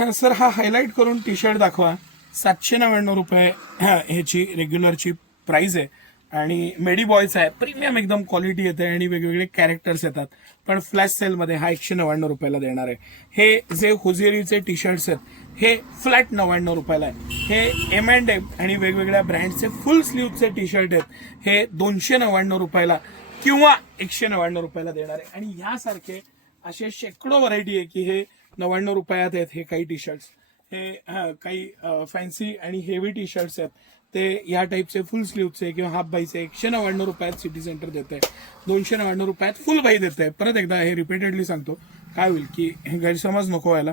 Sir हा highlight करून T shirt दाखवा. 799 रुपये ह्याची रेग्युलरची प्राइस आहे आणि मेडी बॉयचा आहे. प्रीमियम एकदम क्वालिटी येते आणि वेगवेगळे कॅरेक्टर्स येतात. पण फ्लॅश सेलमध्ये हा 199 रुपयाला देणार आहे. हे जे होजेरीचे टी शर्ट्स आहेत हे फ्लॅट 99 रुपयाला आहे. हे M&M आणि वेगवेगळ्या ब्रँडचे फुल स्लीवचे टी शर्ट आहेत हे 299 रुपयाला किंवा 199 रुपयाला देणार आहे. आणि यासारखे असे शेकडो व्हरायटी आहे की हे 99 रुपयात आहेत. हे काही टी शर्ट्स हे काही फॅन्सी आणि हेवी टी शर्ट्स आहेत ते या टाईपचे फुल स्लीवचे किंवा हाफ बाईचे 199 रुपयात सिटी सेंटर देत आहे. 299 रुपयात फुल बाई देत आहे. परत एकदा हे रिपीटेडली सांगतो, काय होईल की गैरसमज नको व्हायला.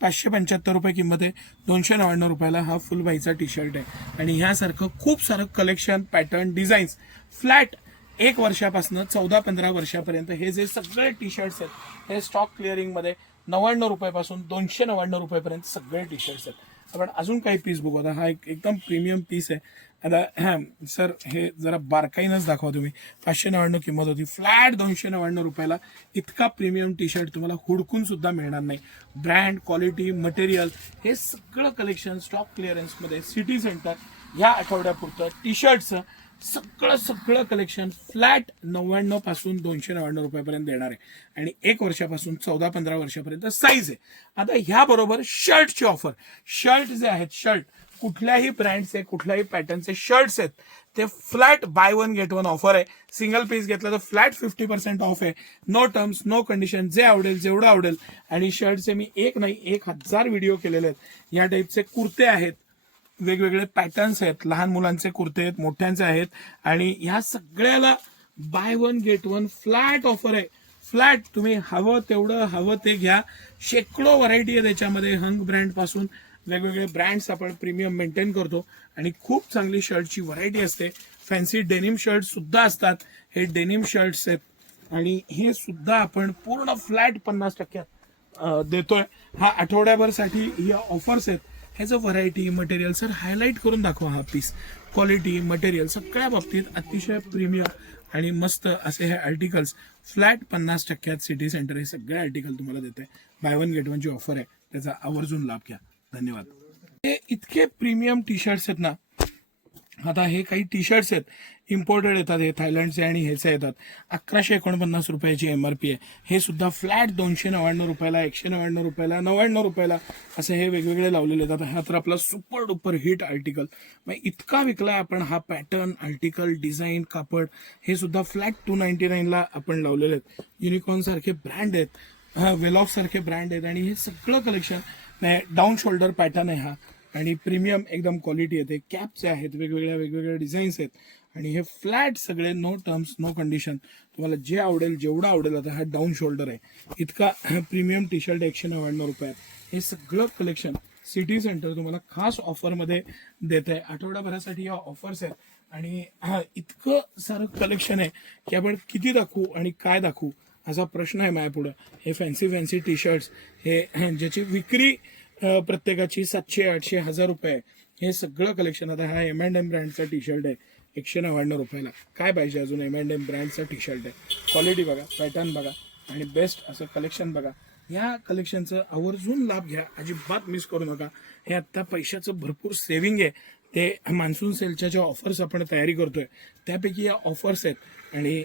575 रुपये किंमत आहे. 299 रुपयाला हा फुल बाईचा टी शर्ट आहे. आणि ह्यासारखं खूप सारं कलेक्शन, पॅटर्न, डिझाईन्स फ्लॅट 1 वर्षापासून 14-15 वर्षापर्यंत हे जे सगळे टी शर्ट्स आहेत हे स्टॉक क्लिअरिंगमध्ये 99 रुपयापासून 299 रुपयापर्यंत सगळे टी शर्ट्स आहेत. आपण अजून काही पीस बघू. आता हा एकदम प्रीमियम पीस आहे. आता सर हे जरा बारकाईनच दाखवा तुम्ही. 599 किंमत होती, फ्लॅट 299 रुपयाला इतका प्रीमियम टी शर्ट तुम्हाला हुडकून सुद्धा मिळणार नाही. ब्रँड, क्वालिटी, मटेरियल हे सगळं कलेक्शन स्टॉक क्लिअरन्समध्ये सिटी सेंटर या आठवड्यापुरतं टी शर्टचं सगळं कलेक्शन फ्लॅट 99 पासून 299 रुपयापर्यंत देणार आहे. आणि 1 वर्षापासून 14-15 वर्षापर्यंत साईज आहे. आता ह्याबरोबर शर्टची ऑफर. शर्ट जे आहेत, शर्ट कुठल्याही ब्रँडचे, कुठल्याही पॅटर्नचे शर्ट्स आहेत ते फ्लॅट बाय 1 गेट 1 ऑफर आहे. सिंगल पीस घेतलं तर फ्लॅट 50% ऑफ आहे. नो टर्म्स, नो कंडिशन, जे आवडेल जेवढं आवडेल. आणि शर्टचे मी एक नाही 1000 व्हिडिओ केलेले आहेत. या टाईपचे कुर्ते आहेत, वेगवेगळे पॅटर्न्स आहेत, लहान मुलांचे कुर्ते आहेत, मोठ्यांचे आहेत. आणि ह्या सगळ्याला बाय 1 गेट 1 फ्लॅट ऑफर आहे. फ्लॅट तुम्ही हवं तेवढं हवं ते घ्या. शेकडो व्हरायटी आहे त्याच्यामध्ये. हंग ब्रँड पासून वेगवेगळे ब्रँड्स आपण प्रीमियम मेंटेन करतो आणि खूप चांगली शर्टची व्हरायटी असते. फॅन्सी डेनिम शर्ट सुद्धा असतात. हे डेनिम शर्ट्स आहेत आणि हे सुद्धा आपण पूर्ण फ्लॅट 50% देतोय. हा आठवड्याभरसाठी या ऑफर्स आहेत. ह्याचं व्हरायटी, मटेरियल सर हायलाइट करून दाखवा. हा पीस, क्वालिटी, मटेरियल सगळ्या बाबतीत अतिशय प्रीमियम आणि मस्त असे हे आर्टिकल्स फ्लॅट 50% सिटी सेंटर हे सगळे आर्टिकल तुम्हाला देते. बाय 1 गेट 1 ची ऑफर आहे, त्याचा आवर्जून लाभ घ्या. धन्यवाद. हे इतके प्रीमियम टी शर्ट्स आहेत ना. आता हे काही टी शर्ट्स आहेत इम्पोर्टेड येतात, हे थायलंडचे आणि ह्याचे येतात. 1149 रुपयाची MRP आहे. हे सुद्धा फ्लॅट 299 रुपयाला, 199 रुपयाला, 99 रुपयाला असे हे वेगवेगळे लावलेले येतात. हा तर आपला सुपर डुपर हिट आर्टिकल. मग इतका विकलाय आपण हा पॅटर्न, आर्टिकल, डिझाईन, कापड हे सुद्धा फ्लॅट 299 ला आपण लावलेले आहेत. युनिकॉर्न सारखे ब्रँड आहेत, वेलॉक सारखे ब्रँड आहेत. आणि हे सगळं कलेक्शन डाऊन शोल्डर पॅटर्न आहे हा. आणि प्रीमियम एकदम क्वालिटी येते. कॅपचे आहेत, वेगवेगळ्या डिझाईन्स आहेत. आणि हे फ्लॅट सगळे, नो टर्म्स, नो कंडिशन. तुम्हाला जे आवडेल जेवढं आवडेल. आता हा डाऊन शोल्डर आहे. इतका प्रीमियम टी शर्ट 199 रुपयात. हे सगळं कलेक्शन सिटी सेंटर तुम्हाला खास ऑफरमध्ये देत आहे. आठवड्याभरासाठी या ऑफर्स आहेत. आणि इतकं सारं कलेक्शन आहे की आपण किती दाखवू आणि काय दाखवू असा प्रश्न आहे माझ्यापुढं. हे फॅन्सी टी शर्ट्स हे ज्याची विक्री प्रत्येकाची 700, 800, 1000 रुपये. हे सगळं कलेक्शन. आता हा M&M ब्रँडचा टी शर्ट आहे 199 रुपयाला. काय पाहिजे अजून. M&M ब्रँडचा टी शर्ट आहे. क्वालिटी बघा, पॅटर्न बघा आणि बेस्ट असं कलेक्शन बघा. या कलेक्शनचं आवर्जून लाभ घ्या, अजिबात मिस करू नका. हे आत्ता पैशाचं भरपूर सेव्हिंग आहे. ते मान्सून सेलच्या ज्या ऑफर्स आपण तयारी करतोय त्यापैकी या ऑफर्स आहेत. आणि